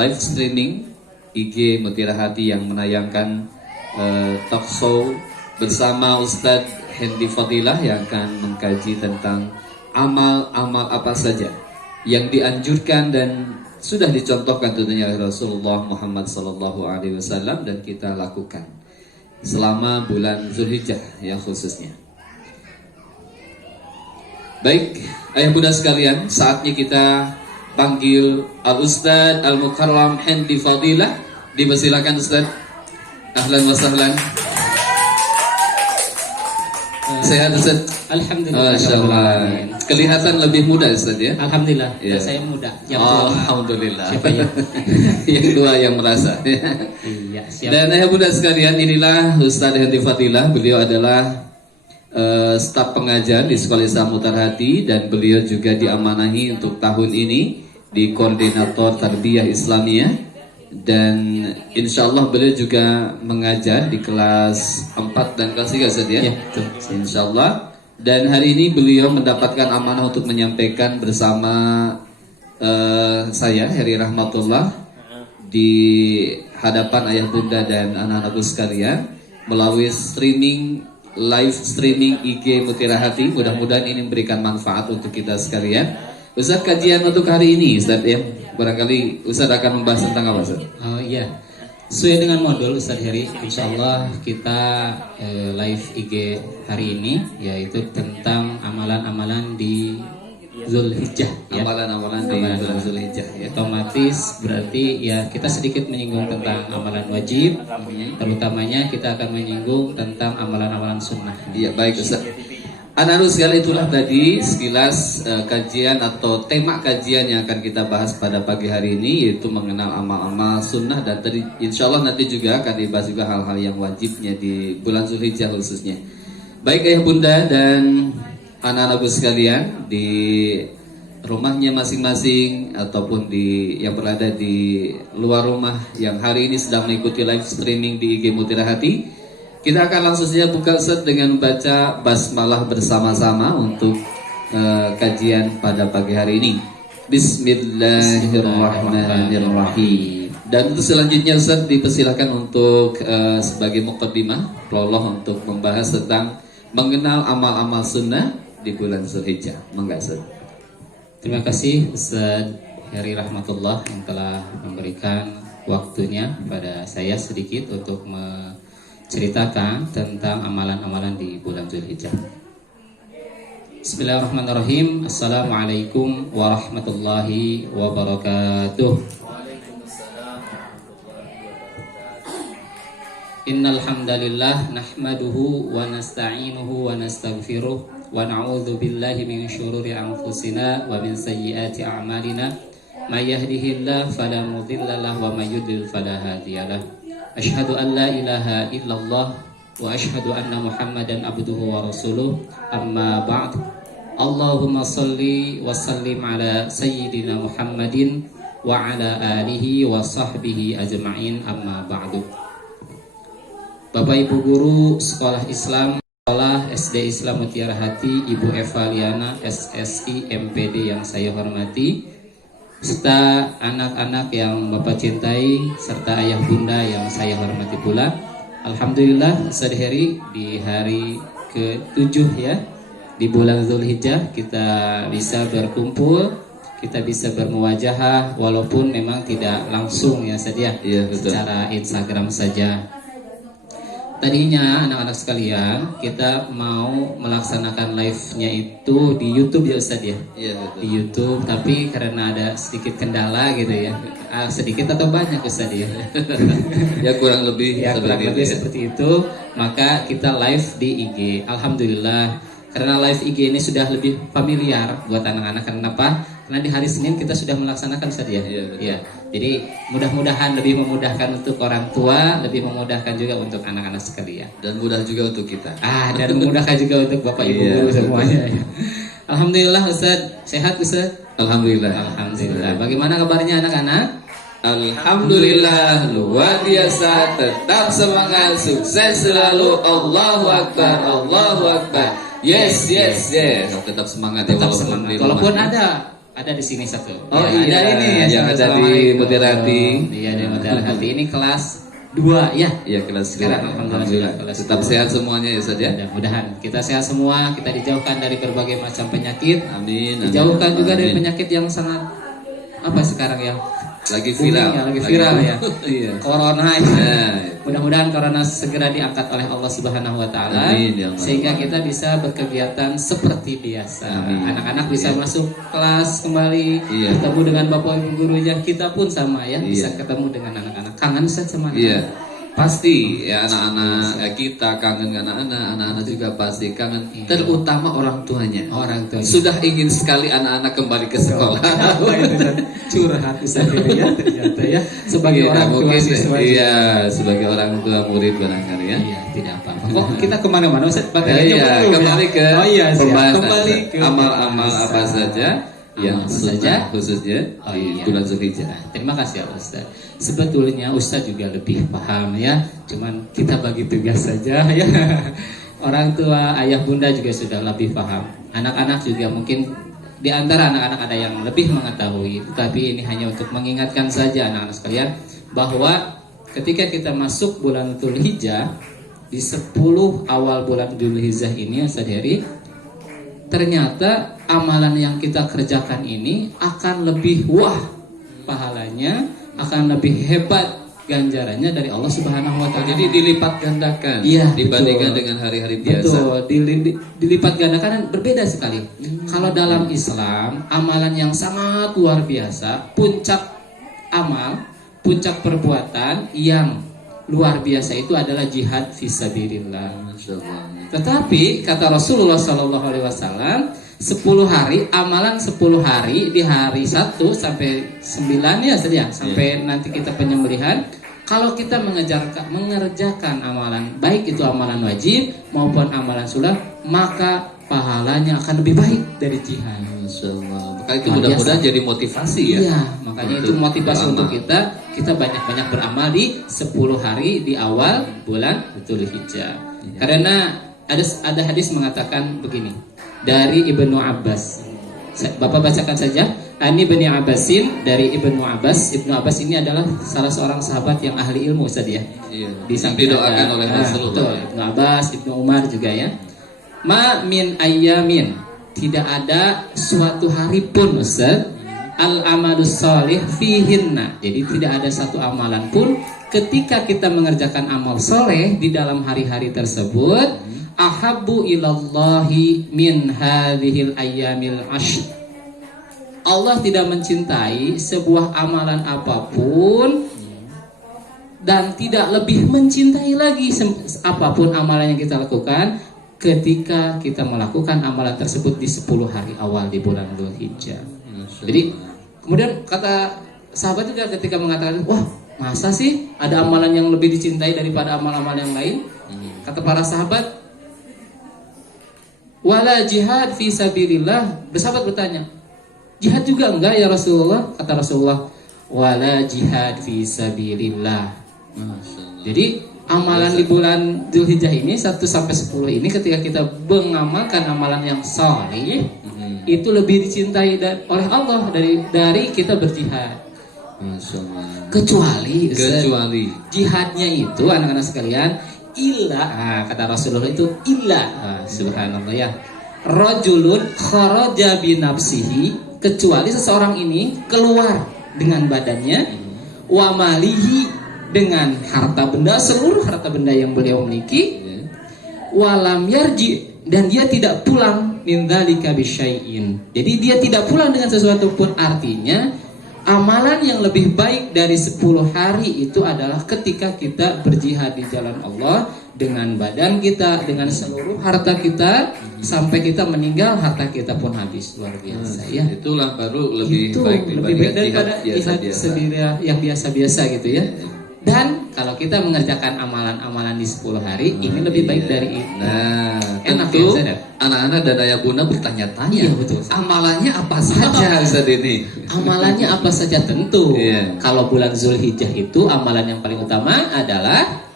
live streaming IG Mutiara Hati yang menayangkan talk show bersama Ustadz Hendy Fadilah yang akan mengkaji tentang amal-amal apa saja yang dianjurkan dan sudah dicontohkan tentunya Rasulullah Muhammad SAW dan kita lakukan selama bulan Zulhijjah yang khususnya. Baik, ayah bunda sekalian, saatnya kita panggil Al-Ustadz Al-Mukarram Hendy Fadilah. Dipersilakan Ustadz. Ahlan wa sahlan. Sehat Ustadz? Alhamdulillah. Kelihatan lebih muda Ustadz ya? Alhamdulillah, ya. Saya muda. Alhamdulillah. Siapa ya? Yang dua yang merasa. Iya, siap. Dan ayah bunda sekalian, inilah Ustadz Hendy Fadilah. Beliau adalah staf pengajar di Sekolah Islam Mutiara Hati dan beliau juga diamanahi untuk tahun ini di koordinator tarbiyah Islamiyah dan insya Allah beliau juga mengajar di kelas 4 dan kelas 3 Ustaz ya? Insya Allah. Dan hari ini beliau mendapatkan amanah untuk menyampaikan bersama saya Heri Rahmatullah di hadapan ayah bunda dan anak-anakku sekalian melalui live streaming IG Mutiara Hati. Mudah-mudahan ini memberikan manfaat untuk kita sekalian. Ustaz, kajian untuk hari ini Ustaz ya, barangkali Ustaz akan membahas tentang apa Ustaz? Oh iya, sesuai dengan modul Ustaz Heri, insya Allah kita live IG hari ini yaitu tentang amalan-amalan di Zulhijjah ya. Amalan-amalan di bulan Zulhijjah ya. Otomatis berarti ya kita sedikit menyinggung tentang amalan wajib, terutamanya kita akan menyinggung tentang amalan-amalan sunnah. Iya, baik Ustaz. Anak-anak sekalian, itulah tadi sekilas kajian atau tema kajian yang akan kita bahas pada pagi hari ini, yaitu mengenal amal-amal sunnah, dan tadi insya Allah nanti juga akan dibahas juga hal-hal yang wajibnya di bulan Zulhijjah khususnya. Baik ayah bunda dan anak-anakku sekalian di rumahnya masing-masing ataupun yang berada di luar rumah yang hari ini sedang mengikuti live streaming di IG Mutiara Hati, kita akan langsung saja buka set dengan baca basmalah bersama-sama untuk kajian pada pagi hari ini. Bismillahirrahmanirrahim. Dan untuk selanjutnya Ustaz dipersilakan untuk sebagai muqaddimah prolog untuk membahas tentang mengenal amal-amal sunnah di bulan Zulhijjah. Monggo Ustaz. Terima kasih Ustaz Heri Rahmatullah yang telah memberikan waktunya pada saya sedikit untuk menceritakan tentang amalan-amalan di bulan Zulhijjah. Bismillahirrahmanirrahim. Assalamualaikum warahmatullahi wabarakatuh. Innal hamdalillah nahmaduhu wa nasta'inuhu wa nastaghfiruh wa na'udzu billahi min syururi anfusina wa min sayyiati a'malina may yahdihillahu fala mudilla lahu wa may yudlil fala hadiyalah. Asyhadu an la ilaha illallah wa asyhadu anna Muhammadan abduhu wa rasuluh. Amma ba'd. Allahumma shalli wa sallim ala sayyidina Muhammadin wa ala alihi wa sahbihi ajma'in. Amma ba'du. Bapak Ibu guru Sekolah Islam Sekolah SD Islam Mutiara Hati, Ibu Eva Liana SSI MPD yang saya hormati, serta anak-anak yang Bapak cintai, serta ayah bunda yang saya hormati pula. Alhamdulillah Ustaz Heri, di hari ke-7 ya, di bulan Zulhijjah kita bisa berkumpul, kita bisa bermuwajahah walaupun memang tidak langsung ya Ustaz ya, secara Instagram saja. Tadinya anak-anak sekalian kita mau melaksanakan live-nya itu di YouTube ya Ustaz ya. Iya, betul. Di YouTube, tapi karena ada sedikit kendala gitu ya. Sedikit atau banyak Ustaz ya? Ya kurang lebih seperti itu, maka kita live di IG. Alhamdulillah, karena live IG ini sudah lebih familiar buat anak-anak. Kenapa? Karena di hari Senin kita sudah melaksanakan Ustaz ya. Iya. Jadi mudah-mudahan lebih memudahkan untuk orang tua, lebih memudahkan juga untuk anak-anak sekalian. Dan mudah juga untuk kita. Dan memudahkan juga untuk Bapak Ibu guru semuanya. Alhamdulillah Ustaz, sehat Ustaz? Alhamdulillah. Alhamdulillah. Bagaimana kabarnya anak-anak? Alhamdulillah, luar biasa, tetap semangat, sukses selalu. Allahu Akbar, Allahu Akbar. Yes. Tetap semangat ya, Tetap semangat. Walaupun ada ada di sini satu. Oh Ya, iya, ada ini ya, yang ada di Assalamualaikum. Mutiara Hati. Iya, di Mutiara Hati. Ini kelas 2 ya. Iya, kelas Sekarang 2. alhamdulillah kelas Tetap 2. sehat semuanya ya Ustaz ya. Mudah-mudahan kita sehat semua, kita dijauhkan dari berbagai macam penyakit. Amin. Dijauhkan juga dari Amin. penyakit yang sangat apa sekarang ya? Lagi Booming viral. ya, lagi viral ya. Iya. Corona ya. Nah, Mudah-mudahan corona segera diangkat oleh Allah Subhanahu wa taala Amin, ya Allah. sehingga kita bisa berkegiatan seperti biasa. Amin. Anak-anak bisa Iya. masuk kelas kembali, Iya. ketemu dengan bapak ibu gurunya, kita pun sama ya, bisa Iya. ketemu dengan anak-anak. Kangen Ustaz sama anak-anak? Iya. Pasti ya anak-anak kita kangen anak-anak juga pasti kangen. Iya. Terutama orang tuanya. Orang tua Sudah ingin sekali anak-anak kembali ke sekolah. Kenapa itu Ustaz? Curhat Ustaz ini ya ternyata ya sebagai Iya, orang tua mungkin, siswa. iya, sebagai orang tua murid barangkali ya. Iya, tidak apa-apa. Kok kita kemana-mana Ustaz? Iya, kembali ke Oh iya, siap. pembahasan Kembali ke amal-amal apa pembahasan. saja yang Amal sunnah saja. khususnya Oh, di iya. bulan Zulhijjah. Nah, terima kasih ya Ustaz. Sebetulnya Ustaz juga lebih paham ya. Cuman kita bagi tugas saja ya. Orang tua, ayah bunda juga sudah lebih paham. Anak-anak juga mungkin di antara anak-anak ada yang lebih mengetahui. Tetapi ini hanya untuk mengingatkan saja anak-anak sekalian bahwa ketika kita masuk bulan Dzulhijjah di 10 awal bulan Dzulhijjah ini Ustaz Heri, ternyata amalan yang kita kerjakan ini akan lebih wah pahalanya, akan lebih hebat ganjarannya dari Allah Subhanahu wa taala. Jadi dilipat gandakan Iya, dibandingkan betul. dengan hari-hari biasa. Betul, dilipat gandakan dan berbeda sekali. Kalau dalam Islam, amalan yang sangat luar biasa, puncak amal, puncak perbuatan yang luar biasa itu adalah jihad fisabilillah. Masya Allah. Tetapi kata Rasulullah Shallallahu Alaihi Wasallam 10 hari amalan 10 hari di hari 1 sampai 9 ya saja sampai nanti kita penyembelihan. Kalau kita mengerjakan amalan baik itu amalan wajib maupun amalan sunnah, maka pahalanya akan lebih baik dari jihad. Masya Allah. Maka itu Luar mudah-mudahan biasa. jadi motivasi ya. Iya, makanya itu motivasi beramal. untuk kita banyak-banyak beramal di 10 hari di awal bulan Dzulhijjah. Iya. Karena ada hadis mengatakan begini dari Ibnu Abbas. Bapak bacakan saja. Ani bin Abbasin dari Ibnu Abbas. Ibnu Abbas ini adalah salah seorang sahabat yang ahli ilmu Ustaz ya. Iya. Di samping Didoakan ada- oleh betul, Rasulullah. Ibnu Abbas, Ibnu Umar juga ya. Ma min ayyamin, tidak ada suatu hari pun Ustaz al amalus solih fihinna. Jadi tidak ada satu amalan pun ketika kita mengerjakan amal soleh di dalam hari-hari tersebut ahabbu ilallahi min hadhil ayyamil ashr. Allah tidak mencintai sebuah amalan apapun dan tidak lebih mencintai lagi apapun amalan yang kita lakukan ketika kita melakukan amalan tersebut di 10 hari awal di bulan Dzulhijjah. Masya Jadi Allah. kemudian kata sahabat juga ketika mengatakan, wah masa sih ada amalan yang lebih dicintai daripada amal-amal yang lain? Kata para sahabat, wala jihad fi sabilillah. Bersahabat bertanya, jihad juga enggak ya Rasulullah? Kata Rasulullah, wala jihad fi sabilillah. Masya Allah. Jadi amalan di bulan Dzulhijjah ini 1 sampai 10 ini ketika kita mengamalkan amalan yang saleh itu lebih dicintai oleh Allah dari kita berjihad. Masya Allah. Kecuali jihadnya itu anak-anak sekalian kata Rasulullah itu subhanallah ya. Rajulun kharaja bi nafsihi, kecuali seseorang ini keluar dengan badannya wa malihi, dengan harta benda, seluruh harta benda yang beliau miliki, walam yarji, dan dia tidak pulang min dzalika bisyai'in. Jadi dia tidak pulang dengan sesuatu pun. Artinya amalan yang lebih baik dari 10 hari itu adalah ketika kita berjihad di jalan Allah dengan badan kita, dengan seluruh harta kita, sampai kita meninggal harta kita pun habis. Luar biasa ya. Itulah baru lebih Itu baik lebih baik daripada jihad jihad sendiri yang biasa-biasa gitu ya. Dan kalau kita mengerjakan amalan-amalan di 10 hari ini lebih baik dari itu. Nah, Enak tentu ya, Ustaz ya? anak-anak dan ayah bunda bertanya-tanya. Iya, betul, Ustaz. Amalannya apa saja Ustaz ini? Amalannya apa saja tentu. Iya. Kalau bulan Dzulhijjah itu amalan yang paling utama adalah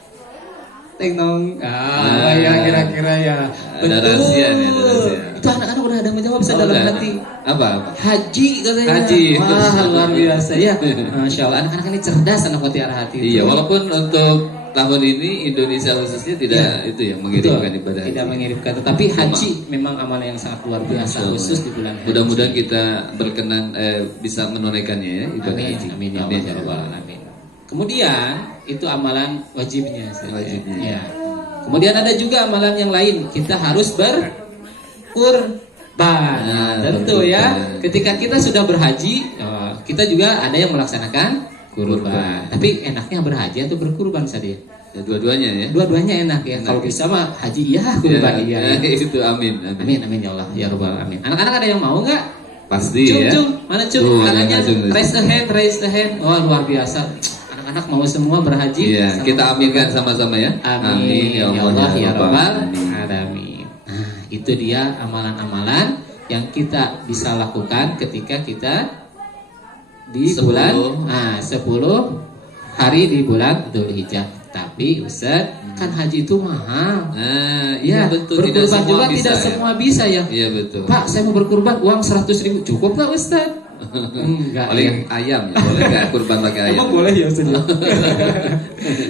Teng nong. Ya kira-kira ya. Ada rahasia nih, ada rahasia. Itu anak-anak udah ada yang menjawab saya dalam hati. Apa? Haji katanya. Haji. Wah, luar biasa ya. Masya Allah, anak-anak ini cerdas anak mutiara hati. Iya, walaupun untuk tahun ini Indonesia khususnya tidak itu yang mengirimkan Betul, ibadah haji. tidak mengirimkan, tetapi haji memang amalan yang sangat luar biasa khusus di bulan haji. Mudah-mudahan kita berkenan bisa menunaikannya ya ibadah Amin, haji. amin ya Allah, ya Rabbal alamin. Kemudian itu amalan wajibnya. Wajibnya. Ya. Kemudian ada juga amalan yang lain. Kita harus berkurban. Tentu ya. Ketika kita sudah berhaji, kita juga ada yang melaksanakan kurban. Tapi enaknya berhaji atau berkurban saja. Ya, dua-duanya ya. Dua-duanya enak ya. Kalau bisa mah haji ya, kurban iya. Itu amin. Amin amin ya Allah ya Rabbal alamin. Anak-anak ada yang mau nggak? Pasti Cung, ya. cung, mana cung? Tuh, Tangannya ada cung. raise the hand. Wah, luar biasa. Anak-anak mau semua berhaji. Iya, sama- kita aminkan sama-sama ya. Amin ya Allah ya Rabbal Alamin. alamin. Nah, itu dia amalan-amalan yang kita bisa lakukan ketika kita di 10. bulan 10 hari di bulan Dzulhijjah. Tapi Ustaz, kan haji itu mahal. Nah, Ya, iya betul. Tidak berkurban semua juga bisa, tidak ya. semua bisa ya. Iya betul. Pak, saya mau berkurban uang 100.000 cukup nggak Ustaz? Enggak. Paling ayam ya, boleh nggak kurban pakai ayam? Emang boleh ya Ustaz?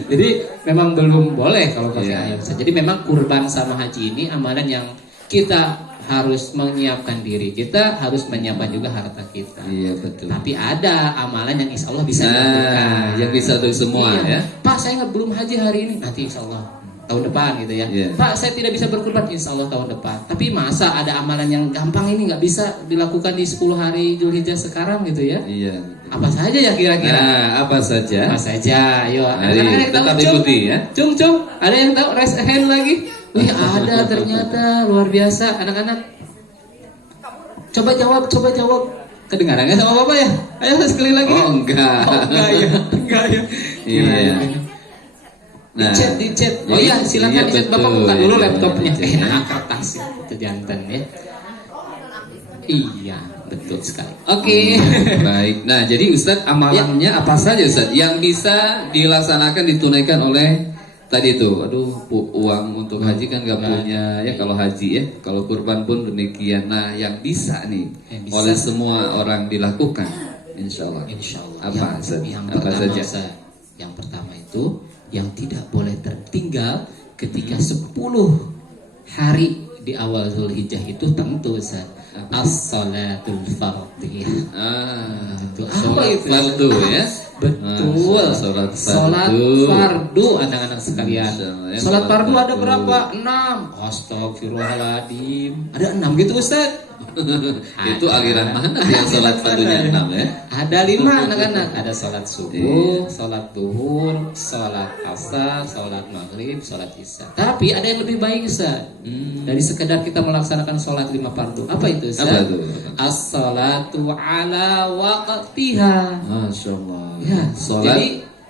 Jadi memang belum boleh kalau pakai Iya. ayam. Jadi memang kurban sama haji ini amalan yang kita harus menyiapkan diri. Kita harus menyiapkan juga harta kita. Iya betul. Tapi ada amalan yang insya Allah bisa dilakukan. Nah, yang bisa untuk semua Iya. ya. Pak, saya nggak belum haji hari ini. Nanti insya Allah tahun depan gitu ya. Iya. Pak, saya tidak bisa berkurban, insya Allah tahun depan. Tapi masa ada amalan yang gampang ini nggak bisa dilakukan di 10 hari Dzulhijjah sekarang gitu ya? Iya. Apa saja ya kira-kira? Nah, apa saja? Apa saja? Ayo, Mari, anak-anak yang tahu, tetap Cung? ikuti ya. Cung, ada yang tahu raise a hand lagi? Wih, ada ternyata, luar biasa anak-anak. Coba jawab. Kedengaran nggak sama Bapak ya? Ayo sekali lagi. Oh enggak. Enggak ya. Iya. Nah, Di chat. Oh iya, silakan di chat. Bapak betul. buka dulu laptopnya. Iya. Nah, kertas itu jantan ya. Iya, betul sekali. Oke. Baik. Nah, jadi Ustadz amalannya apa saja Ustadz yang bisa dilaksanakan ditunaikan oleh tadi itu? Aduh, uang untuk haji kan nggak punya ya kalau haji ya. Kalau kurban pun demikian. Nah, yang bisa nih Yang bisa. oleh semua orang dilakukan, insya Allah. Insya Allah. Apa, Ustaz? Yang Apa pertama, saja? Ustaz, yang pertama itu yang tidak boleh tertinggal ketika 10 hari di awal Dzulhijjah itu tentu Ustaz, as-salatul fardhiyah. Itu apa Sholat itu? fardu ya. Betul. Sholat Sholat fardu. fardu anak-anak sekalian. Masya Allah, ya, Sholat sholat fardu ada fardu. berapa? 6. Astagfirullahaladzim. Ada 6 gitu Ustaz? Itu aliran mana yang sholat fardunya 6 ya? Ada 5 anak-anak. Ada sholat subuh, sholat duhur, sholat asar, sholat maghrib, sholat isya. Tapi ada yang lebih baik Ustaz. Dari sekedar kita melaksanakan sholat 5 fardu. Apa itu Ustaz? Apa itu? As-salatu ala waqtiha. Masya Allah. Ya, Sholat jadi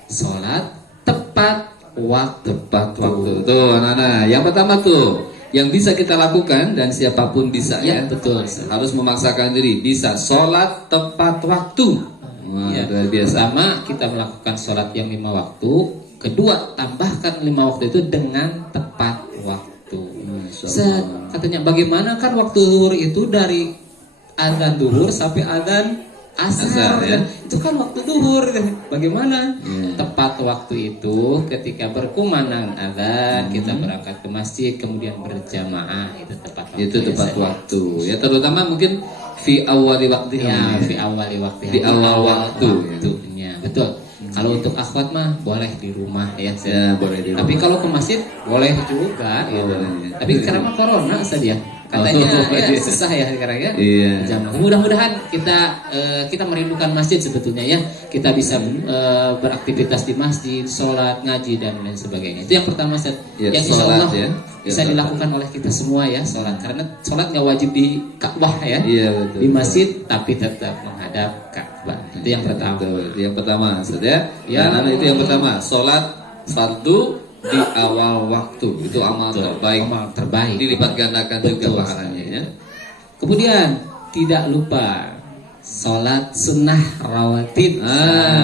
sholat tepat waktu. tepat waktu. Tuh, anak-anak. Yang pertama tuh, yang bisa kita lakukan dan siapapun bisa Ya, ya. betul. Harus memaksakan diri. Bisa sholat tepat waktu. Wah, Ya, luar biasa. pertama kita melakukan sholat yang 5 waktu. Kedua, tambahkan 5 waktu itu dengan tepat waktu. Masya Set, Allah. katanya bagaimana kan waktu zuhur itu dari adzan zuhur sampai adzan asar Asar, ya. Itu kan waktu zuhur. Bagaimana? Ya. Tepat waktu itu ketika berkumandang adzan kita berangkat ke masjid kemudian berjamaah itu tepat waktu. Itu tepat Ustaz. waktu. Ya terutama mungkin fi awali waktu Ya, fi awali waktu. Di awal waktu, ya. waktunya. Betul. Kalau untuk akhwat mah boleh di rumah ya. Ustaz. Ya, boleh di Tapi rumah. kalau ke masjid boleh juga gitu. boleh. Tapi karena corona saja katanya Oh, ya iya. susah ya sekarang ya. Iya. Jangan. Mudah-mudahan kita merindukan masjid sebetulnya ya. Kita bisa beraktivitas di masjid, sholat, ngaji dan lain sebagainya. Itu yang pertama Ustaz. Ya, Yang insya sholat, Allah ya. bisa Ya, dilakukan oleh kita semua ya sholat. Karena sholat nggak wajib di Ka'bah ya. Iya, betul. Di masjid tapi tetap menghadap Ka'bah. Itu yang pertama. Betul. Yang pertama, Ustaz ya. Ya. Nah, itu yang pertama, sholat fardu di awal waktu. Itu amal terbaik. Amal terbaik. Dilipat gandakan juga Betul. pahalanya ya. Kemudian tidak lupa sholat sunnah rawatib.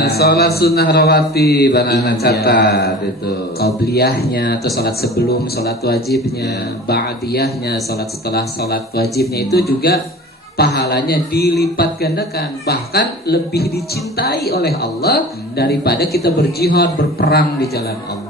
Sholat sunnah rawatib, anak-anak Iya. catat itu. Qobliyahnya atau sholat sebelum sholat wajibnya, ba'diyahnya sholat setelah sholat wajibnya itu juga pahalanya dilipat gandakan, bahkan lebih dicintai oleh Allah daripada kita berjihad berperang di jalan Allah.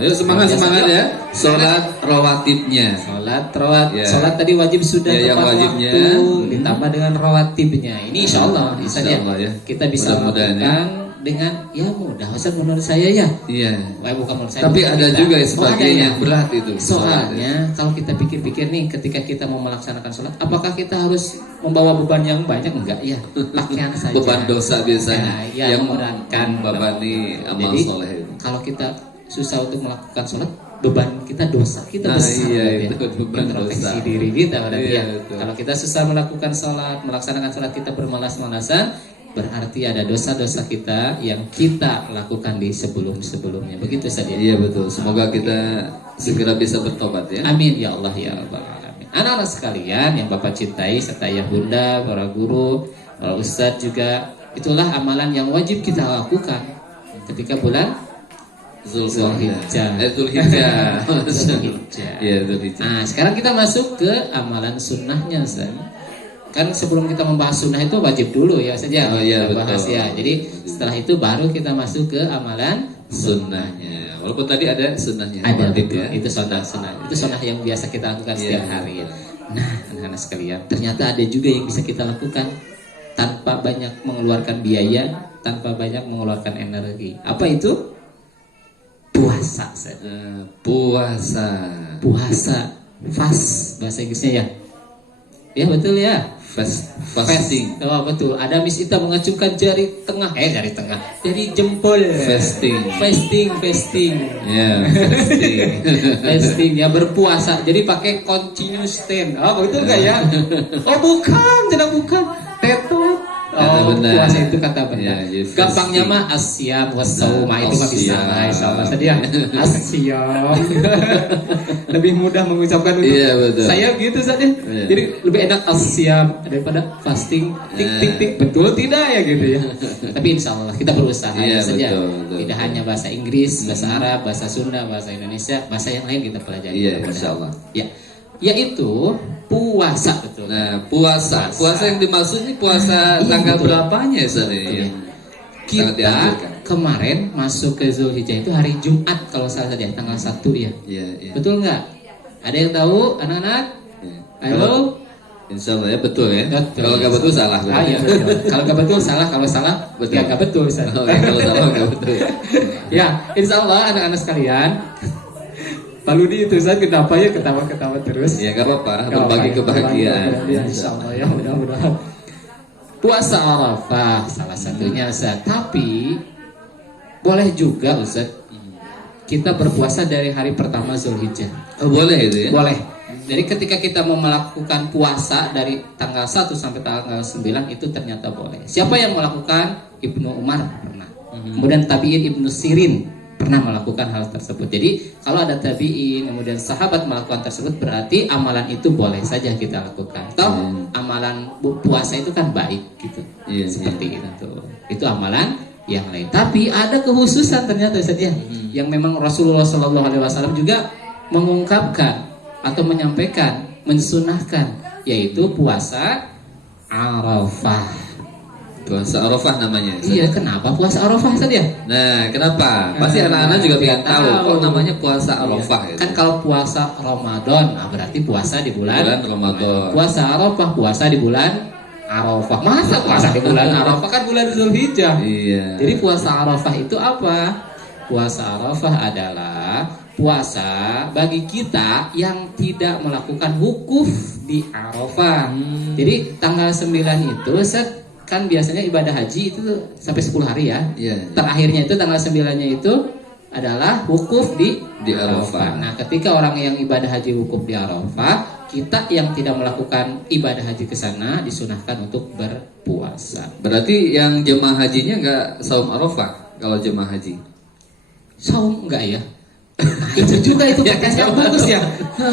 Yuk semangat ya. Sholat rawatibnya. Ya. Sholat tadi wajib sudah Ya, yang tepat wajibnya. waktu, ditambah dengan rawatibnya. Ini insya Allah bisa ya. Insyaallah ya. Kita bisa Mudah-mudahan lakukan dengan ya mudah. Ustaz menurut saya ya. Iya. Bukan menurut saya. Tapi bukan ada kita. juga Oh, sebagian ada ya. yang berat itu. Soalnya kalau kita pikir-pikir nih, ketika kita mau melaksanakan sholat, apakah kita harus membawa beban yang banyak? Enggak ya, pakaian saja. Beban dosa biasanya Ya, yang memberatkan. membebani amal Jadi, soleh itu. kalau kita susah untuk melakukan sholat, beban kita dosa kita Nah, besar. iya, berarti itu ya. beban Introspeksi dosa. diri kita berarti Iya, ya. betul. Kalau kita susah melakukan sholat, melaksanakan sholat kita bermalas-malasan, berarti ada dosa-dosa kita yang kita lakukan di sebelum-sebelumnya. Begitu saja. Iya betul. Semoga kita segera bisa bertobat ya. Amin ya Allah ya Rabbal Alamin. Anak-anak sekalian yang Bapak cintai serta ayah bunda, para guru, para ustadz juga, itulah amalan yang wajib kita lakukan ketika bulan Zulhijjah. Zulhijjah. Zulhijjah. Iya Zulhijjah. Nah, sekarang kita masuk ke amalan sunnahnya, Ustaz. Kan sebelum kita membahas sunnah itu wajib dulu ya saja Oh, iya, kita bahas betul. ya. Jadi setelah itu baru kita masuk ke amalan Sunnahnya. Walaupun tadi ada sunnahnya. ada Wajib betul. ya. Itu sunnah itu sunnah yang biasa kita lakukan setiap Iya. hari ya. Nah, anak-anak sekalian, ternyata ada juga yang bisa kita lakukan tanpa banyak mengeluarkan biaya, tanpa banyak mengeluarkan energi. Apa itu? Puasa, Ustaz. Puasa. Puasa, fast bahasa Inggrisnya ya. Ya betul ya. Fasting. Oh betul. Ada Miss Ita mengacungkan jari jempol. Fasting. Ya, fasting. Fasting ya, berpuasa. Jadi pakai continuous tense. Oh betul nggak ya? Oh bukan. Tetot. Oh, Kata benar. puasa itu kata benar. Ya, jadi Gampangnya fasting. mah asyam wasaum itu mah bisa. Asyam. Insyaallah saja. Asyam. Lebih mudah mengucapkan untuk Iya, betul. saya gitu saja. Iya. Jadi lebih enak asyam daripada fasting. Tik. Betul tidak ya gitu ya. Tapi insyaallah kita berusaha Iya, saja. betul. Tidak hanya bahasa Inggris, bahasa Arab, bahasa Sunda, bahasa Indonesia, bahasa yang lain kita pelajari. Iya, insyaallah. Ya. Yaitu puasa betul. Nah, puasa yang dimaksud ini puasa Iya, tanggal betul. berapanya Ustaz Betul, ini? ya. Sangat Kita dianjurkan. kemarin masuk ke Zulhijjah itu hari Jumat kalau salah saja tanggal 1 ya. Iya. Betul nggak? Ada yang tahu anak-anak? Iya. Ayo. Insyaallah ya betul ya. Betul. Kalau nggak betul salah. Ah, iya, betul. Kalau nggak betul salah, kalau salah Betul. ya nggak betul. Ustaz. Oh, ya, kalau salah nggak betul. Ya, insya Allah anak-anak sekalian. Pak Ludi itu saya kenapa ya ketawa-ketawa terus? Ya nggak apa-apa, Nggak berbagi apa-apa, kebahagiaan. Ya, insya Allah ya mudah-mudahan. Puasa Arafah salah satunya Ustaz. Tapi boleh juga Ustaz kita berpuasa dari hari pertama Zulhijjah. Oh, boleh itu ya? Boleh. Jadi ketika kita mau melakukan puasa dari tanggal 1 sampai tanggal 9 itu ternyata boleh. Siapa yang melakukan? Ibnu Umar pernah. Kemudian tabi'in Ibnu Sirin pernah melakukan hal tersebut. Jadi kalau ada tabi'in kemudian sahabat melakukan tersebut berarti amalan itu boleh saja kita lakukan. Toh amalan puasa itu kan baik gitu. Iya, Seperti itu. Itu amalan yang lain. Tapi ada kekhususan ternyata Ustaz ya, yang memang Rasulullah SAW juga mengungkapkan atau menyampaikan, mensunahkan, yaitu puasa Arafah. Puasa Arafah namanya. Ustaz. Iya, kenapa puasa Arafah Ustaz ya? Nah, kenapa? Pasti anak-anak juga pengen tahu kok namanya puasa Arafah gitu. Kan kalau puasa Ramadan, nah berarti puasa di bulan Ramadan. Puasa Arafah, puasa di bulan Arafah. Masa puasa di bulan Arafah kan bulan Zulhijjah. Iya. Jadi puasa Arafah itu apa? Puasa Arafah adalah puasa bagi kita yang tidak melakukan wukuf di Arafah. Jadi tanggal 9 itu kan biasanya ibadah haji itu sampai 10 hari ya. Iya. Terakhirnya itu tanggal 9-nya itu adalah wukuf di Arafah. Nah, ketika orang yang ibadah haji wukuf di Arafah, kita yang tidak melakukan ibadah haji ke sana disunahkan untuk berpuasa. Berarti yang jemaah hajinya nggak saum Arafah kalau jemaah haji. Saum enggak ya? Itu juga itu pertanyaan bagus ya.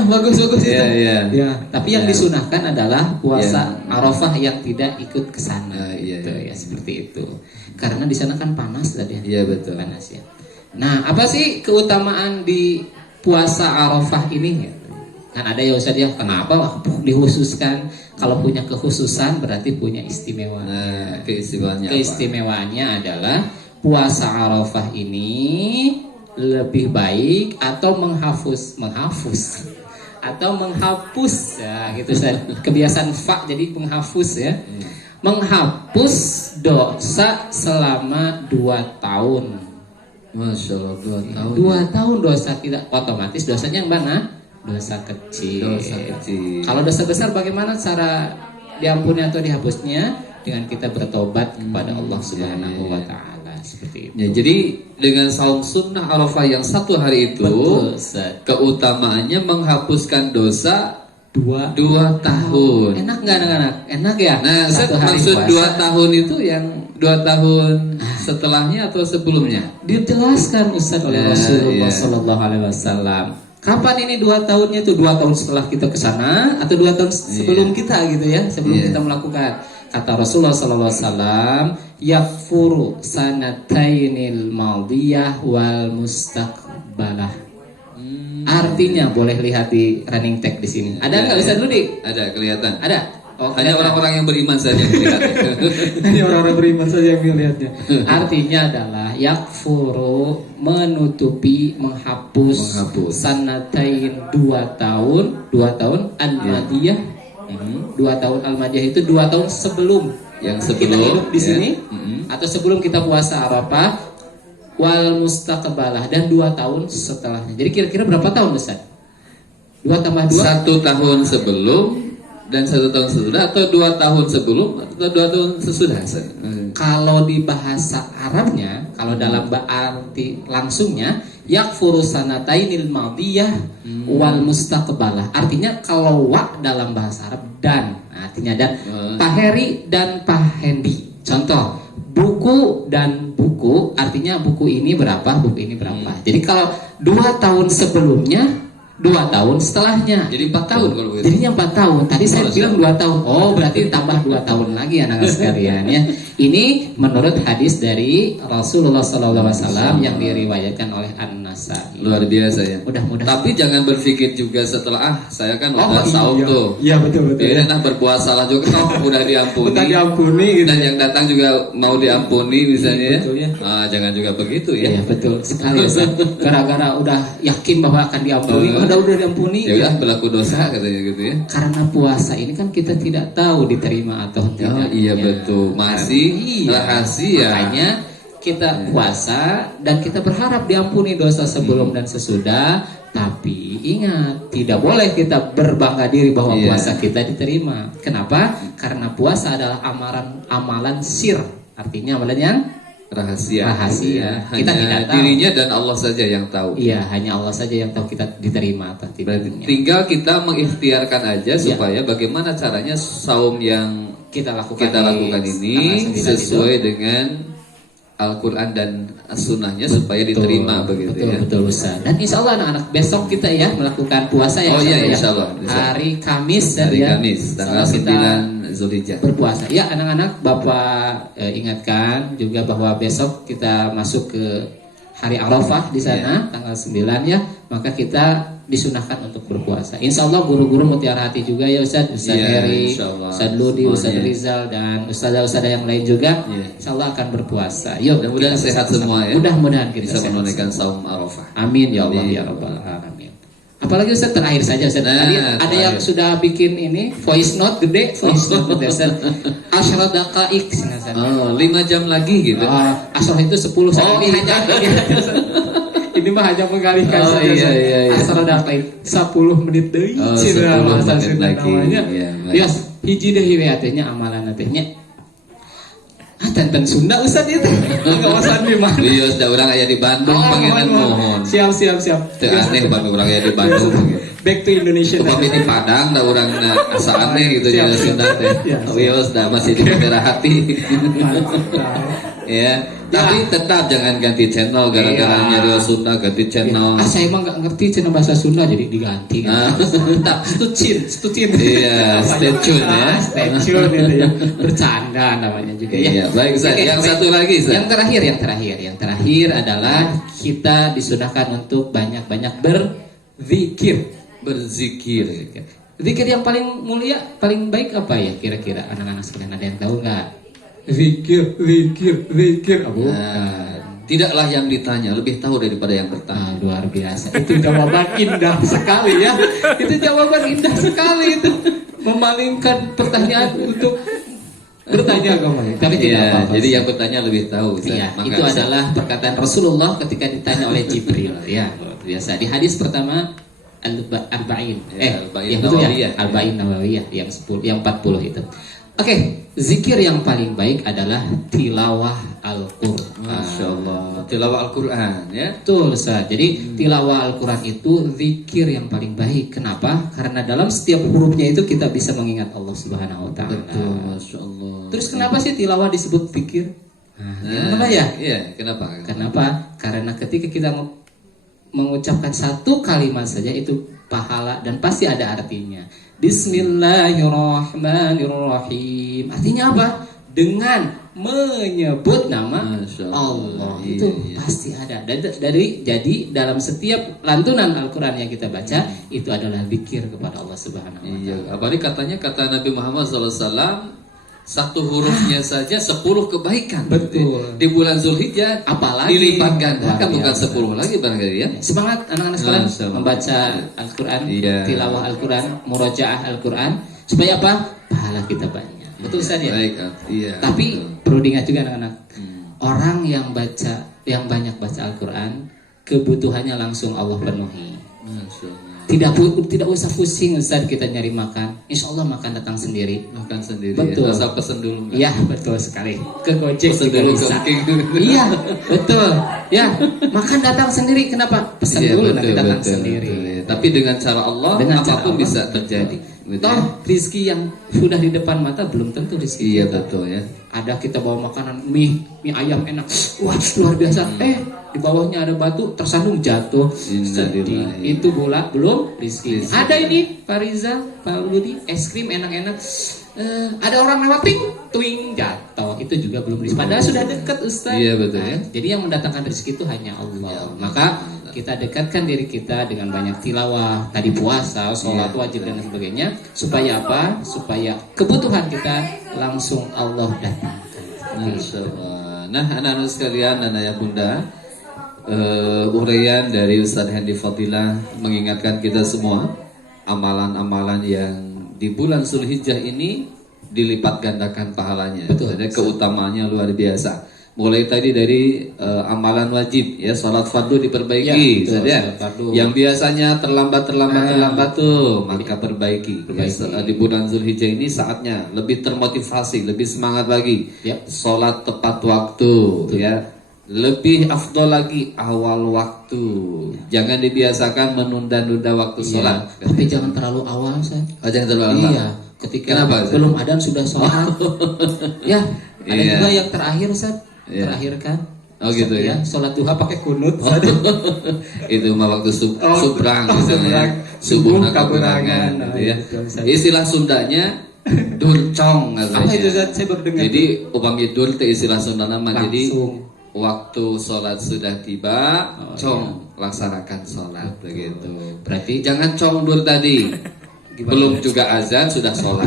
Bagus itu. Iya. Tapi yang Ya. disunahkan adalah puasa Ya. Arafah yang tidak ikut ke sana. Iya, Gitu iya. ya, seperti itu. Karena di sana kan panas tadi. Iya, betul. Panas ya. Nah, apa sih keutamaan di puasa Arafah ini? Kan ada ya Ustaz ya, kenapa dikhususkan? Kalau punya kekhususan berarti punya istimewa. Nah, keistimewaannya apa? Keistimewaannya adalah puasa Arafah ini lebih baik atau menghapus atau menghapus ya gitu Ustaz. Kebiasaan fa jadi menghapus ya. Menghapus dosa selama 2 tahun. Masya Allah, 2 tahun. 2 tahun dosa kita otomatis dosanya yang mana? Dosa kecil. Dosa kecil. Kalau dosa besar bagaimana cara diampuni atau dihapusnya? Dengan kita bertobat kepada Allah Subhanahu wa taala seperti itu. Ya, jadi dengan saum sunnah Arafah yang 1 hari itu, Betul, Ustaz. keutamaannya menghapuskan dosa 2 2 tahun. Enak nggak anak-anak? Enak ya? Nah, Ustaz, 1 hari maksud puasa. 2 tahun itu yang 2 tahun setelahnya atau sebelumnya? Dijelaskan Ustaz oleh Ya, Rasulullah iya. Sallallahu Alaihi Wasallam. Kapan ini 2 tahunnya itu? 2 tahun setelah kita ke sana atau 2 tahun sebelum kita gitu ya? Sebelum Iya. kita melakukan. Kata Rasulullah Sallallahu Alaihi Wasallam, yakfuru sanatainil madiyah wal mustaqbalah. Artinya boleh lihat di running tag di sini. Ada nggak Ustaz Ludi? Ada, kelihatan. Ada. Oh, Hanya kelihatan. orang-orang yang beriman saja yang melihat. Hanya orang-orang beriman saja yang melihatnya. Artinya adalah yakfuru menghapus Menghapus. sanatain 2 tahun al-madiyah. 2 tahun al-madiyah itu 2 tahun sebelum Yang kita sebelum hidup di ya. sini atau sebelum kita puasa Arafah wal mustaqbalah dan 2 tahun setelahnya. Jadi kira-kira berapa tahun Ustaz? 2 tambah 2 1 tahun sebelum dan 1 tahun sesudah, atau 2 tahun sebelum atau 2 tahun sesudah. Kalau di bahasa Arabnya, kalau dalam arti langsungnya, yakfuru sanatainil madiyah wal mustaqbalah. Artinya kalau wa dalam bahasa Arab dan, artinya dan. Pak Heri dan Pak Hendi. Contoh, buku dan buku, artinya buku ini berapa, buku ini berapa. Jadi kalau 2 tahun sebelumnya, 2 tahun setelahnya. Jadi 4 tahun kalau begitu. Jadinya 4 tahun. Tadi saya bilang 2 tahun. Oh, berarti tambah 2 tahun lagi anak sekalian ya. Ini menurut hadis dari Rasulullah SAW yang diriwayatkan oleh An-Nasai. Luar biasa ya. Mudah-mudahan. Tapi jangan berpikir juga setelah saya kan udah saum tuh. Iya betul Jadi nah berpuasalah juga udah diampuni. Kita diampuni gitu. Dan yang datang juga mau diampuni misalnya. Betul ya. Jangan juga begitu ya. Iya betul sekali. Ustaz. Gara-gara udah yakin bahwa akan diampuni, udah diampuni. Ya udah berlaku dosa katanya gitu ya. Karena puasa ini kan kita tidak tahu diterima atau tidak. Iya betul. Masih rahasia. Makanya kita puasa dan kita berharap diampuni dosa sebelum dan sesudah. Tapi ingat, tidak boleh kita berbangga diri bahwa Iya. puasa kita diterima. Kenapa? Karena puasa adalah amalan sir. Artinya amalan yang Rahasia. Rahasia. Hanya Kita tidak tahu. dirinya dan Allah saja yang tahu. iya, hanya Allah saja yang tahu kita diterima atau Berarti tidaknya. tinggal kita mengikhtiarkan aja supaya bagaimana caranya saum yang Kita lakukan kita di lakukan tanggal ini 9 sesuai itu. dengan Al-Quran dan Sunnahnya supaya diterima begitu betul, ya. Betul Ustaz. Dan insya Allah anak-anak besok kita ya melakukan puasa ya. Oh iya, Ustaz, ya. insya Allah. Hari Kamis Hari ya. Kamis Insya tanggal Allah kita 9 Zulhijjah. berpuasa. Ya anak-anak, Bapak ingatkan juga bahwa besok kita masuk ke hari Arafah di sana tanggal 9 ya. Maka kita disunahkan untuk berpuasa. Insya Allah guru-guru Mutiara Hati juga ya Ustaz. Ustaz Iya, Heri, insya Allah. Ustaz Ludi, Ustaz Semuanya. Rizal dan Ustazah-ustazah yang lain juga. Iya. Insya Allah akan berpuasa. Yuk, Mudah-mudahan kita sehat bersama-sama. semua ya. Mudah-mudahan kita Bisa sehat menunaikan semua. saum Arafah. Amin ya Allah Amin. ya Rabbal alamin. Apalagi Ustaz terakhir saja Ustaz. Nah, Tadi ada terakhir. yang sudah bikin ini voice note gede, voice note gede Ustaz. Asyara daqaik Ustaz. Oh, 5 jam lagi gitu. Asyara itu 10 Ustaz. Oh, Ini iya. hanya ini mah hanya mengalihkan Oh, saja. iya, Ustaz. iya, iya. Asyara daqaik 10 menit deui. Oh, Cina 10 masa menit Cina lagi. namanya. Iya, baik. Yes, hiji deui we atuhnya amalan atuhnya. Tenten Sunda Ustaz itu. Kawasan di mana? Iya, sudah orang aya di Bandung pengenan mohon. Siap. Teu aneh Bandung orang aya di Bandung. Back to Indonesia. Upami di Padang da urang asa aneh gitu ya Sunda teh. Ya, Wios da masih di daerah hati. Ya, tapi tetap jangan ganti channel gara-gara nyari Sunda ganti channel. Saya emang nggak ngerti channel bahasa Sunda jadi diganti. Tetap stucin. Iya, stay tune ya. Stay tune itu ya. Bercanda namanya juga ya. Iya, baik Ustaz. Yang satu lagi Ustaz. Yang terakhir adalah kita disunahkan untuk banyak-banyak berzikir. Zikir yang paling mulia, paling baik apa ya kira-kira anak-anak sekalian, ada yang tahu nggak? Zikir. Tidaklah yang ditanya lebih tahu daripada yang bertanya. Luar biasa. Itu jawaban indah sekali ya. Itu jawaban indah sekali itu. Memalingkan pertanyaan untuk bertanya kamu. Tapi tidak apa-apa. Jadi yang bertanya lebih tahu. Iya, itu adalah perkataan Rasulullah ketika ditanya oleh Jibril. Ya, luar biasa. Di hadis pertama Al-Arba'in. Al-Ba'in betul ya? Nawawiyah. Al-Ba'in Nawawiyah yang 10, yang 40 itu. Oke, zikir yang paling baik adalah tilawah Al-Qur'an. Masya Allah. Tilawah Al-Quran ya. Betul, Ustaz. Jadi tilawah Al-Quran itu zikir yang paling baik. Kenapa? Karena dalam setiap hurufnya itu kita bisa mengingat Allah Subhanahu wa taala. Betul, Masya Allah. Terus kenapa sih tilawah disebut zikir? Kenapa ya? Iya, kenapa? Kenapa? Karena ketika kita mengucapkan satu kalimat saja itu pahala dan pasti ada artinya. Bismillahirrahmanirrahim. Artinya apa? Dengan menyebut nama Allah. Itu pasti ada. Jadi dalam setiap lantunan Al-Quran yang kita baca itu adalah zikir kepada Allah Subhanahu wa taala. Iya, apalagi katanya kata Nabi Muhammad SAW, satu hurufnya saja 10 kebaikan. Betul. Di bulan Zulhijjah Apalagi dilipat gandakan bukan 10 lagi barangkali ya. Semangat anak-anak sekalian membaca Al-Quran, tilawah Al-Quran, murojaah Al-Quran, supaya apa? Pahala kita banyak. Betul Ustaz ya? Baik, iya. Tapi perlu diingat juga anak-anak, orang yang banyak baca Al-Quran, kebutuhannya langsung Allah penuhi. Masya Allah. Tidak usah pusing Ustaz kita nyari makan. Insya Allah makan datang sendiri. Makan sendiri. Betul. Ya. Asal pesen dulu. Iya betul sekali. Ke Gojek Pesen juga dulu bisa. ke Iya betul. Ya makan datang sendiri. Kenapa? Pesan dulu nanti datang sendiri. Betul. Tapi dengan cara Allah, dengan apapun cara Allah, bisa terjadi. Gitu toh rizki yang sudah di depan mata belum tentu rizki. Iya kita. betul ya. Ada kita bawa makanan mie ayam enak. Wah luar biasa. Di bawahnya ada batu tersandung jatuh. Sedih. Itu bola belum rizki. Ada ini Pak Riza, Pak Ludi, es krim enak-enak. Ada orang lewat twing jatuh. Itu juga belum rizki. Padahal sudah dekat Ustaz. Iya betul ya. Jadi yang mendatangkan rezeki itu hanya Allah. Maka kita dekatkan diri kita dengan banyak tilawah, tadi puasa, sholat wajib dan sebagainya. Supaya apa? Supaya kebutuhan kita langsung Allah datangkan. Masya Allah. Nah anak-anak sekalian dan ayah bunda, uraian dari Ustaz Hendy Fadilah mengingatkan kita semua amalan-amalan yang di bulan Zulhijjah ini dilipat gandakan pahalanya. Betul. Jadi keutamaannya luar biasa. Mulai tadi dari amalan wajib ya, sholat fardu diperbaiki, ya, betul, ya. Yang biasanya terlambat tuh, maka perbaiki. Ya, di bulan Zulhijjah ini saatnya lebih termotivasi, lebih semangat lagi. Ya. Sholat tepat waktu, ya. Lebih afdol lagi awal waktu. Jangan dibiasakan menunda-nunda waktu sholat. Tapi jangan terlalu awal, Ustaz. Jangan terlalu awal. Iya, ketika Kenapa, belum adzan sudah sholat. Ya, ada Iya. juga yang terakhir, Ustaz. Iya. Terakhir kan. Oh gitu ya. Sholat duha pakai kunut. Itu mah waktu subrang misalnya. Subuh Subuh kaburangan. gitu ya. Istilah Sundanya durcong Apa itu katanya. Ustaz? Saya baru dengar. Jadi upami dur teh istilah Sunda nama. Jadi Langsung. waktu sholat sudah tiba, cong laksanakan sholat begitu. Berarti Jangan cong dur tadi. Belum juga azan sudah sholat.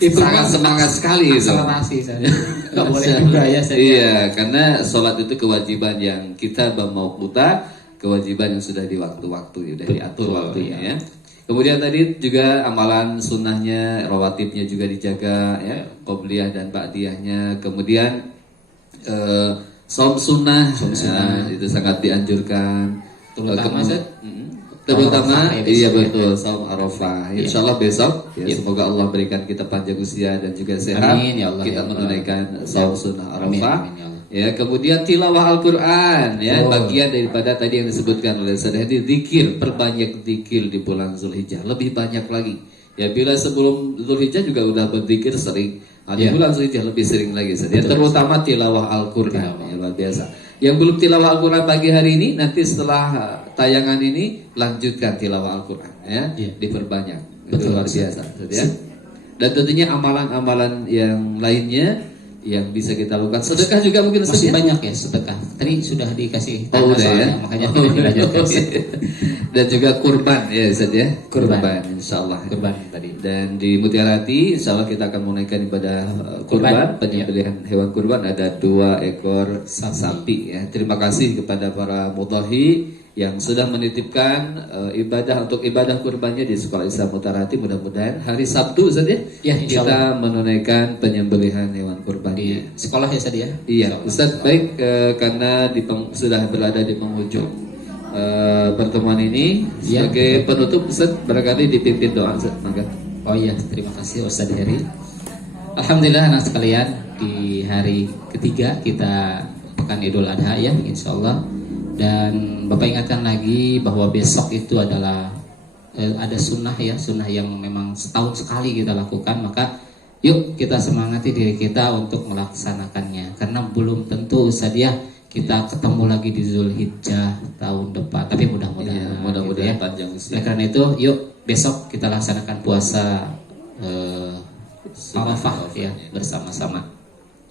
itu sangat semangat sekali itu. akselerasi saya. Enggak boleh juga ya saya. Iya, karena sholat itu kewajiban yang kita mau putar, kewajiban yang sudah di waktu-waktu, sudah diatur waktunya ya. Kemudian tadi juga amalan sunnahnya, rawatibnya juga dijaga ya, qobliyah dan ba'diyahnya. Kemudian saum sunnah, itu sangat dianjurkan. Terutama iya betul saum Arafah. Insyaallah besok ya, semoga Allah berikan kita panjang usia dan juga sehat. Amin, ya Allah, kita ya Allah. menunaikan saum sunnah Arafah. Amin, ya Allah. Ya, kemudian tilawah Al-Qur'an ya, Oh. bagian daripada tadi yang disebutkan oleh Ustaz Hadi, zikir, perbanyak zikir di bulan Zulhijjah, lebih banyak lagi. Ya, bila sebelum Zulhijjah juga udah berzikir sering, di Ya. bulan Zulhijjah lebih sering lagi Ustaz. Ya, terutama tilawah Al-Qur'an ya, luar biasa. Yang belum tilawah Al-Qur'an pagi hari ini, nanti setelah tayangan ini lanjutkan tilawah Al-Qur'an ya, Ya. diperbanyak. Itu Betul, luar Ustaz. biasa Ustaz, ya. Dan tentunya amalan-amalan yang lainnya yang bisa kita lakukan. Sedekah juga mungkin Ustaz, Masih ya? banyak ya sedekah. Tadi sudah dikasih Oh, tanda udah ya. soalnya, makanya tidak dilanjutkan. Dan juga kurban ya Ustaz ya. Kurban. Insyaallah. Kurban tadi. Dan di Mutiara Hati insyaallah kita akan menunaikan ibadah kurban, Kurban, penyembelihan hewan kurban, ada 2 ekor sapi ya. Terima kasih kepada para mudhahi yang sudah menitipkan ibadah untuk ibadah kurbannya di Sekolah Islam Mutiara Hati. Mudah-mudahan hari Sabtu Ustaz ya, Ya, insyaallah. kita menunaikan penyembelihan hewan kurban Di sekolah ya tadi ya. Iya, Ustaz, baik, karena sudah berada di penghujung pertemuan ini, Iya. sebagai penutup Ustaz barangkali dipimpin doa Ustaz, maka. Oh iya, terima kasih Ustaz Heri. Alhamdulillah anak sekalian, di hari ketiga kita pekan Idul Adha ya, insya Allah. Dan Bapak ingatkan lagi bahwa besok itu adalah ada sunnah ya, sunnah yang memang setahun sekali kita lakukan. Maka yuk kita semangati diri kita untuk melaksanakannya, karena belum tentu Ustaz ya kita ketemu lagi di Zulhijjah tahun depan. Tapi mudah-mudahan, Iya, mudah-mudahan gitu ya. panjang usia. Oleh karena itu, yuk besok kita laksanakan puasa Arafah ya bersama-sama.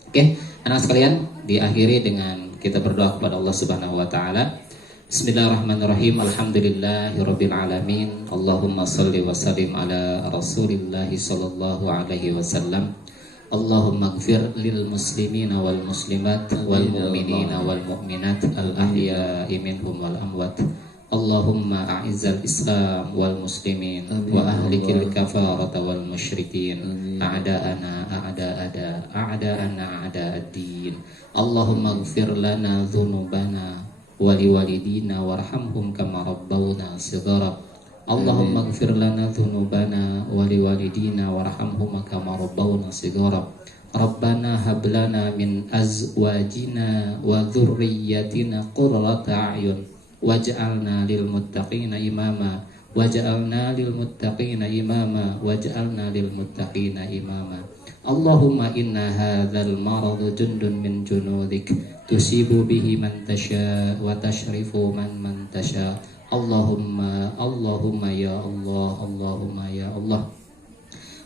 Oke, anak sekalian, diakhiri dengan kita berdoa kepada Allah Subhanahu wa taala. Bismillahirrahmanirrahim. Alhamdulillahirabbil alamin. Allahumma shalli wa sallim ala Rasulillah sallallahu alaihi wasallam. Allahumma ighfir lil muslimina wal muslimat wal mu'minina wal mu'minat al ahya'i minhum wal amwat. Allahumma a'izzal Islam wal muslimin wa ahlikil kafarata wal musyrikin a'da'ana a'da'ad-din. Allahumma ighfir lana dhunubana wa liwalidina warhamhum kama rabbawna shighara. Allahumma ighfir lana dhunubana wa liwalidina warhamhum kama rabbawna shighara. Rabbana hab lana min azwajina wa dhurriyyatina qurrata a'yun waj'alna lil muttaqina imama waj'alna lil muttaqina imama waj'alna lil muttaqina imama. Allahumma inna hadzal marad jundun min junudik tusibu bihi man tasha wa tashrifu man tasha. Allahumma ya Allah, Allahumma ya Allah.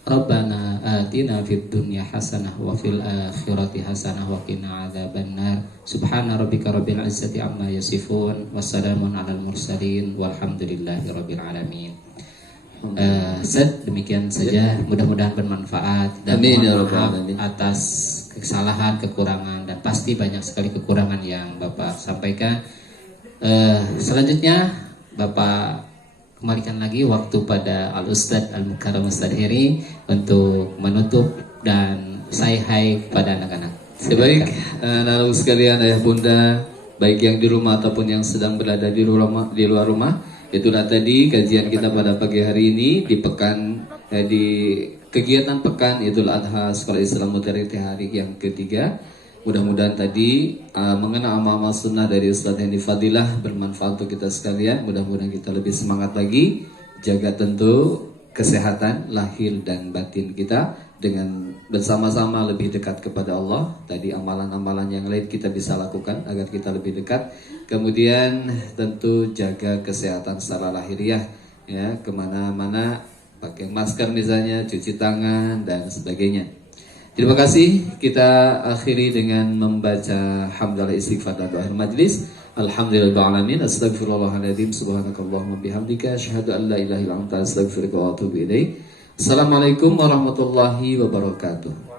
Rabbana atina fid dunya hasanah wa fil akhirati hasanah wa qina adzabannar. Subhana rabbika rabbil izzati amma yasifun, wassalamun alal mursalin, walhamdulillahi rabbil alamin. Demikian saja, mudah-mudahan bermanfaat dan Amin, ya mohon Rabbal maaf Alamin. atas kesalahan, kekurangan, dan pasti banyak sekali kekurangan yang Bapak sampaikan. Selanjutnya Bapak kembalikan lagi waktu pada Al-Ustadz Al-Mukarram Ustadz Heri untuk menutup dan say hi kepada anak-anak. Baik, anak sekalian, ayah bunda, baik yang di rumah ataupun yang sedang berada di luar rumah, itulah tadi kajian kita pada pagi hari ini di di kegiatan pekan Idul Adha Sekolah Islam Mutiara Hati hari yang ketiga. Mudah-mudahan tadi mengenal amal-amal sunnah dari Ustadz Hendi Fadilah bermanfaat untuk kita sekalian. Mudah-mudahan kita lebih semangat lagi, jaga tentu kesehatan lahir dan batin kita dengan bersama-sama lebih dekat kepada Allah. Tadi amalan-amalan yang lain kita bisa lakukan agar kita lebih dekat. Kemudian tentu jaga kesehatan secara lahiriah ya, kemana-mana pakai masker misalnya, cuci tangan dan sebagainya. Terima kasih, kita akhiri dengan membaca hamdalah istighfar dan doa majlis. Alhamdulillahirabbil alamin, astagfirullahaladzim, subhanakallahumma bihamdika, asyhadu an la ilaha illa anta, astaghfiruka wa atubu ilaik. Assalamualaikum warahmatullahi wabarakatuh.